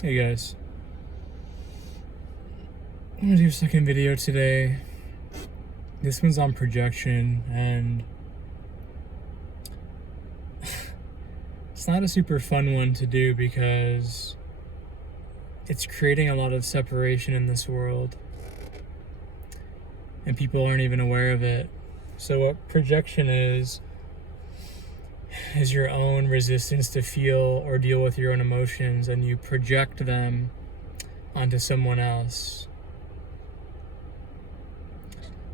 Hey guys, I'm gonna do a second video today. This one's on projection, and it's not a super fun one to do because it's creating a lot of separation in this world, and people aren't even aware of it. So what projection is your own resistance to feel or deal with your own emotions, and you project them onto someone else.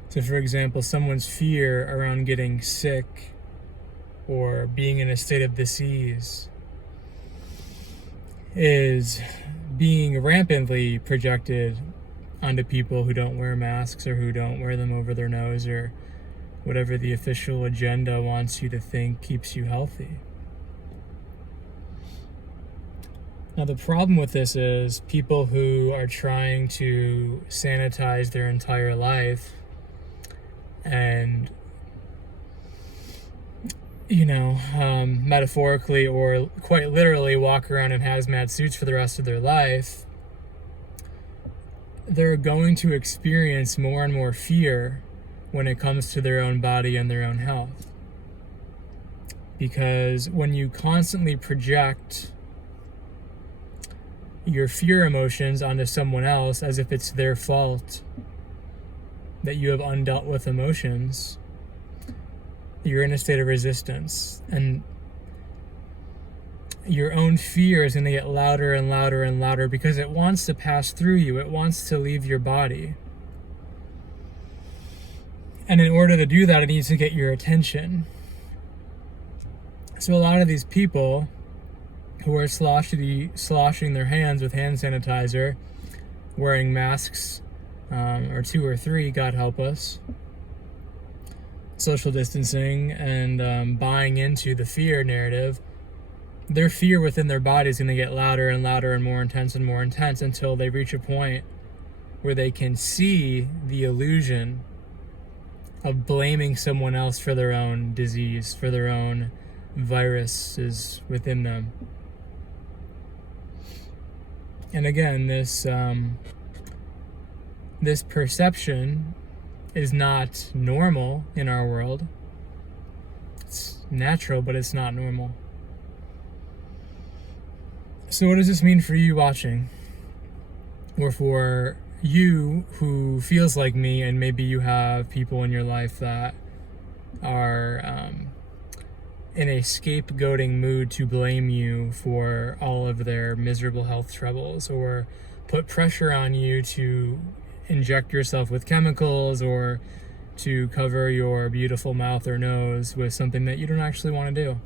So for example, someone's fear around getting sick or being in a state of disease is being rampantly projected onto people who don't wear masks or who don't wear them over their nose or whatever the official agenda wants you to think keeps you healthy. Now, the problem with this is people who are trying to sanitize their entire life and, metaphorically or quite literally walk around in hazmat suits for the rest of their life, they're going to experience more and more fear when it comes to their own body and their own health. Because when you constantly project your fear emotions onto someone else as if it's their fault that you have undealt with emotions, you're in a state of resistance, and your own fear is going to get louder and louder and louder because it wants to pass through you. It wants to leave your body. And in order to do that, it needs to get your attention. So a lot of these people who are sloshing their hands with hand sanitizer, wearing masks, or 2 or 3, God help us, social distancing, and buying into the fear narrative, their fear within their body is going to get louder and louder and more intense until they reach a point where they can see the illusion of blaming someone else for their own disease, for their own viruses within them. And again, this perception is not normal in our world. It's natural, but it's not normal. So what does this mean for you watching? Or for you who feels like me, and maybe you have people in your life that are in a scapegoating mood to blame you for all of their miserable health troubles, or put pressure on you to inject yourself with chemicals or to cover your beautiful mouth or nose with something that you don't actually want to do.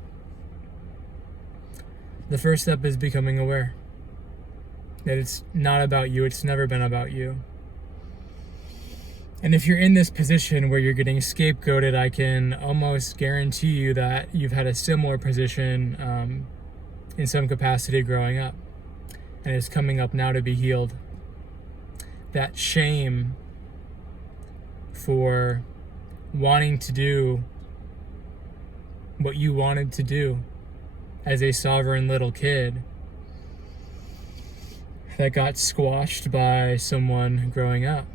The first step is becoming aware that it's not about you. It's never been about you. And if you're in this position where you're getting scapegoated, I can almost guarantee you that you've had a similar position in some capacity growing up, and it's coming up now to be healed. That shame for wanting to do what you wanted to do as a sovereign little kid that got squashed by someone growing up.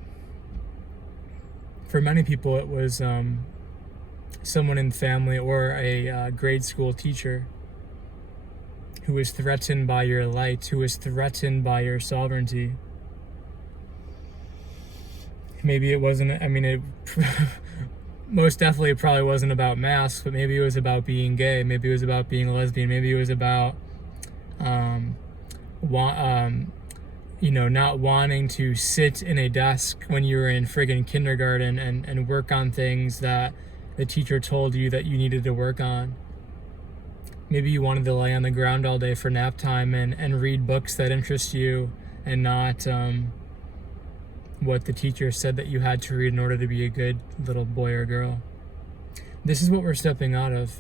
For many people, it was someone in the family or a grade school teacher who was threatened by your light, who was threatened by your sovereignty. Maybe it wasn't, it most definitely probably wasn't about masks, but maybe it was about being gay, maybe it was about being a lesbian, maybe it was about not wanting to sit in a desk when you were in friggin' kindergarten and work on things that the teacher told you that you needed to work on. Maybe you wanted to lay on the ground all day for nap time and read books that interest you and not what the teacher said that you had to read in order to be a good little boy or girl. This is what we're stepping out of.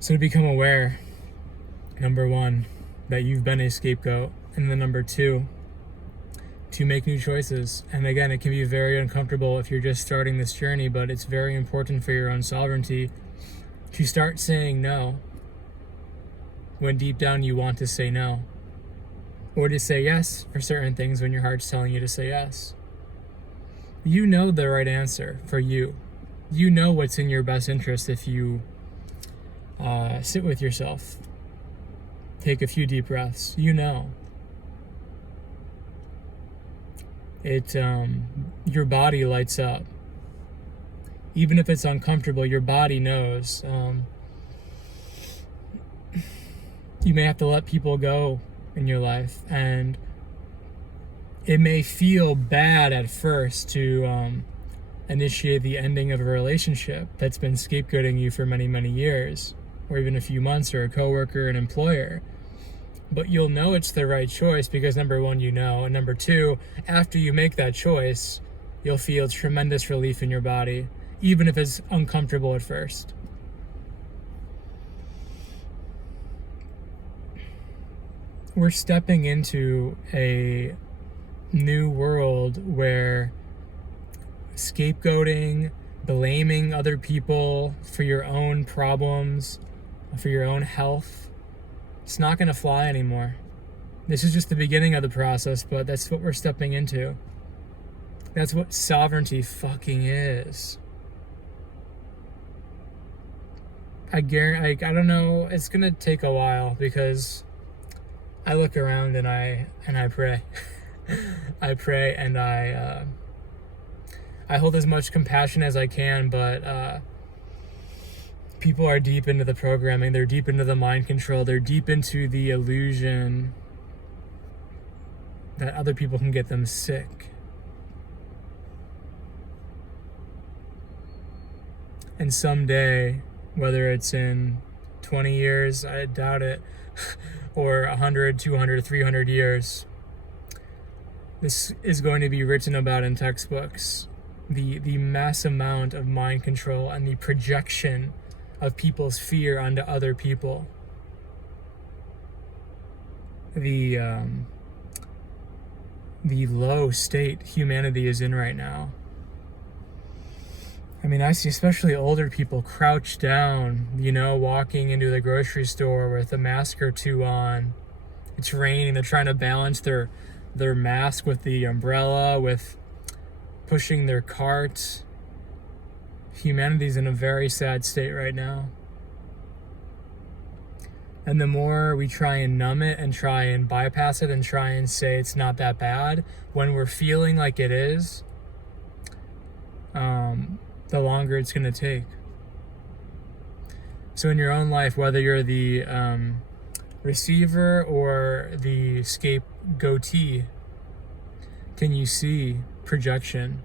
So to become aware, number 1, that you've been a scapegoat, and then number 2, to make new choices. And again, it can be very uncomfortable if you're just starting this journey, but it's very important for your own sovereignty to start saying no. when deep down you want to say no, or to say yes for certain things when your heart's telling you to say yes. You know the right answer for you. You know what's in your best interest if you sit with yourself, take a few deep breaths. You know. Your body lights up. Even if it's uncomfortable, your body knows. You may have to let people go in your life, and it may feel bad at first to initiate the ending of a relationship that's been scapegoating you for many, many years, or even a few months, or a coworker, an employer. But you'll know it's the right choice because, number one, you know, and number two, after you make that choice, you'll feel tremendous relief in your body, even if it's uncomfortable at first. We're stepping into a new world where scapegoating, blaming other people for your own problems, for your own health, it's not going to fly anymore. This is just the beginning of the process, but that's what we're stepping into. That's what sovereignty fucking is. I don't know, it's going to take a while because I look around and I pray. I pray and I hold as much compassion as I can, but people are deep into the programming, they're deep into the mind control, they're deep into the illusion that other people can get them sick. And someday, whether it's in 20 years, I doubt it, or 100, 200, 300 years, this is going to be written about in textbooks. The mass amount of mind control and the projection of people's fear onto other people. The low state humanity is in right now. I mean, I see especially older people crouched down, walking into the grocery store with a mask or two on. It's raining, they're trying to balance their mask with the umbrella, with pushing their cart. Humanity's in a very sad state right now. And the more we try and numb it and try and bypass it and try and say it's not that bad, when we're feeling like it is, the longer it's going to take. So in your own life, whether you're the receiver or the scapegoatee, can you see projection?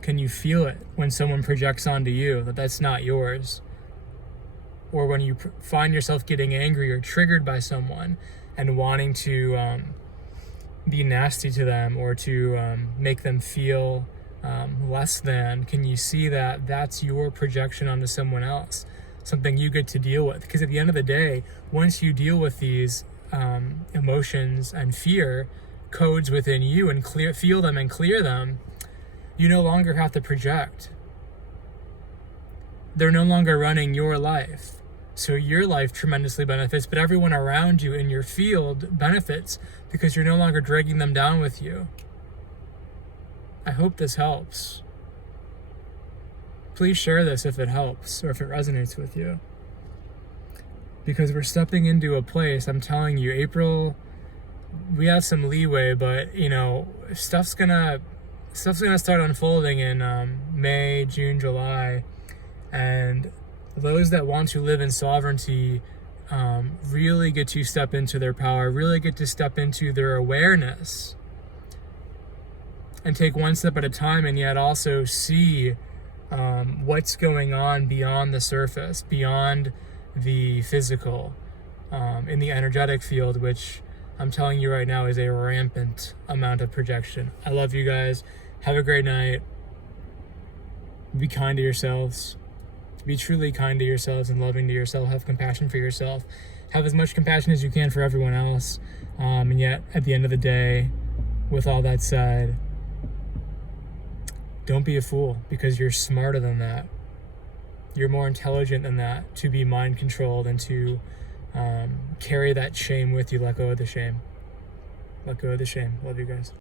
Can you feel it when someone projects onto you that that's not yours? Or when you find yourself getting angry or triggered by someone and wanting to be nasty to them or to make them feel less than, can you see that that's your projection onto someone else? Something you get to deal with. Because at the end of the day, once you deal with these emotions and fear codes within you and feel them and clear them, you no longer have to project. They're no longer running your life. So your life tremendously benefits, but everyone around you in your field benefits because you're no longer dragging them down with you. I hope this helps. Please share this if it helps or if it resonates with you. Because we're stepping into a place, I'm telling you, April, we have some leeway, but stuff's gonna start unfolding in May, June, July, and those that want to live in sovereignty really get to step into their power, really get to step into their awareness and take one step at a time, and yet also see what's going on beyond the surface, beyond the physical, in the energetic field, which I'm telling you right now is a rampant amount of projection. I love you guys. Have a great night. Be kind to yourselves. Be truly kind to yourselves and loving to yourself. Have compassion for yourself. Have as much compassion as you can for everyone else. And yet, at the end of the day, with all that said, don't be a fool, because you're smarter than that. You're more intelligent than that to be mind controlled and to carry that shame with you. Let go of the shame. Let go of the shame. Love you guys.